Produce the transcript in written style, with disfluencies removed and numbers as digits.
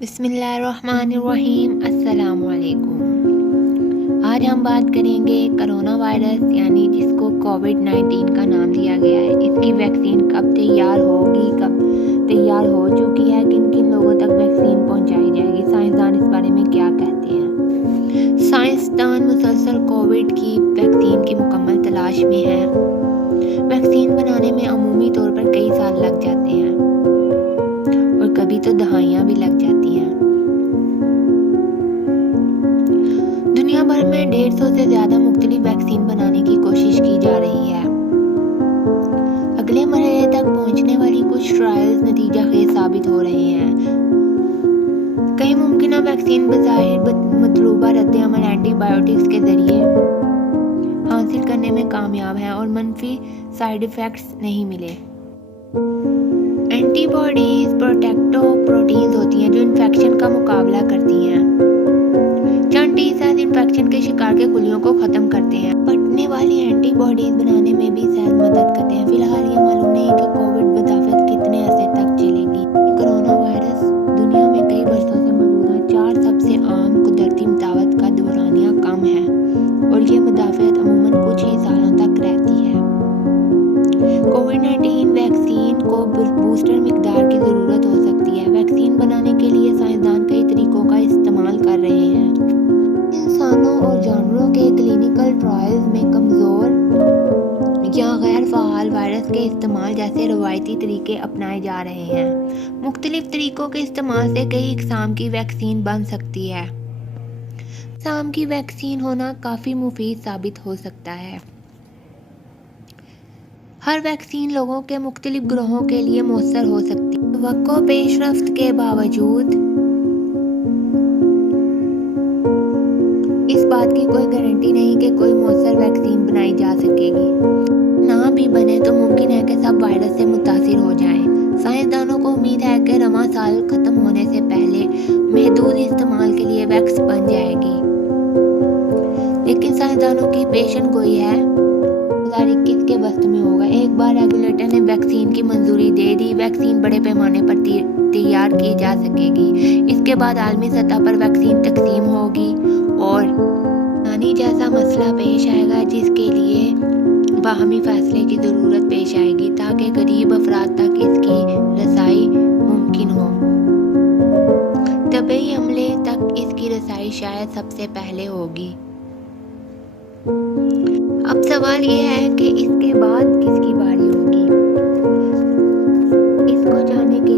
بسم اللہ الرحمن الرحیم، السلام علیکم۔ آج ہم بات کریں گے کرونا وائرس یعنی جس کو کووڈ-19 کا نام دیا گیا ہے، اس کی ویکسین کب تیار ہوگی، کب تیار ہو چکی ہے، کن کن لوگوں تک ویکسین پہنچائی جائے گی، سائنسدان اس بارے میں کیا کہتے ہیں۔ سائنسدان مسلسل کووڈ کی ویکسین کی مکمل تلاش میں ہیں۔ ویکسین بنانے میں عمومی طور پر کئی سال لگ جاتے ہیں اور کبھی تو دہائیاں بھی لگ جاتی ہیں۔ دنیا بھر میں 150 سے زیادہ مختلف ویکسین بنانے کی کوشش کی جا رہی ہے۔ اگلے مرحلے تک پہنچنے والی کچھ ٹرائلز نتیجہ خیز ثابت ہو رہے ہیں۔ کئی ممکنہ ویکسین بظاہر مطلوبہ رد عمل اینٹی بائیوٹکس کے ذریعے حاصل کرنے میں کامیاب ہیں اور منفی سائیڈ ایفیکٹس نہیں ملے۔ اینٹی باڈیز پروٹیکٹو پروٹینز ہوتی ہیں جو انفیکشن کا مقابلہ کرتی ہیں۔ چند ٹی سیلز انفیکشن کے شکار کے خلیوں کو ختم کرتے ہیں۔ پٹنے والی اینٹی باڈیز بنانے میں بھی سیلز مدد کرتے ہیں۔ فی الحال یہ معلوم نہیں کہ کووڈ مدافعت کتنے عرصے تک چلے گی۔ کرونا وائرس دنیا میں کئی برسوں سے موجود ہے۔ 4 سب سے عام قدرتی مدافعت کا دورانیہ کم ہے اور یہ مدافعت عموماً کچھ ہی سالوں تک رہتی ہے۔ کووڈ-19 ویکسین کو بوسٹر مقدار کی ضرورت ہو سکتی ہے۔ ویکسین بنانے کے لیے سائنسدان کئی طریقوں کا استعمال کر رہے ہیں۔ انسانوں اور جانوروں کے کلینکل ٹرائلز میں کمزور یا غیر فعال وائرس کے استعمال جیسے روایتی طریقے اپنائے جا رہے ہیں۔ مختلف طریقوں کے استعمال سے کئی اقسام کی ویکسین بن سکتی ہے۔ اقسام کی ویکسین ہونا کافی مفید ثابت ہو سکتا ہے۔ ہر ویکسین لوگوں کے مختلف گروہوں کے لیے مؤثر ہو سکتی ہے۔ توقع پیش رفت کے باوجود اس بات کی کوئی گارنٹی نہیں کہ کوئی مؤثر ویکسین بنائی جا سکے گی۔ نہ بھی بنے تو ممکن ہے کہ سب وائرس سے متاثر ہو جائیں۔ سائنسدانوں کو امید ہے کہ رواں سال ختم ہونے سے پہلے محدود استعمال کے لیے ویکس بن جائے گی، لیکن سائنسدانوں کی پیشن گوئی ہے 2021 کے وسط میں ہوگا۔ ایک بار ریگولیٹر نے ویکسین کی منظوری دے دی، ویکسین بڑے پیمانے پر تیار کی جا سکے گی۔ اس کے بعد عالمی سطح پر ویکسین تقسیم ہوگی اور پانی جیسا مسئلہ پیش آئے گا جس کے لیے باہمی فیصلے کی ضرورت پیش آئے گی تاکہ غریب افراد تک اس کی رسائی ممکن ہو۔ طبی عملے تک اس کی رسائی شاید سب سے پہلے ہوگی۔ اب سوال یہ ہے کہ اس کے بعد کس کی باری ہوگی؟ اس کو جاننے کے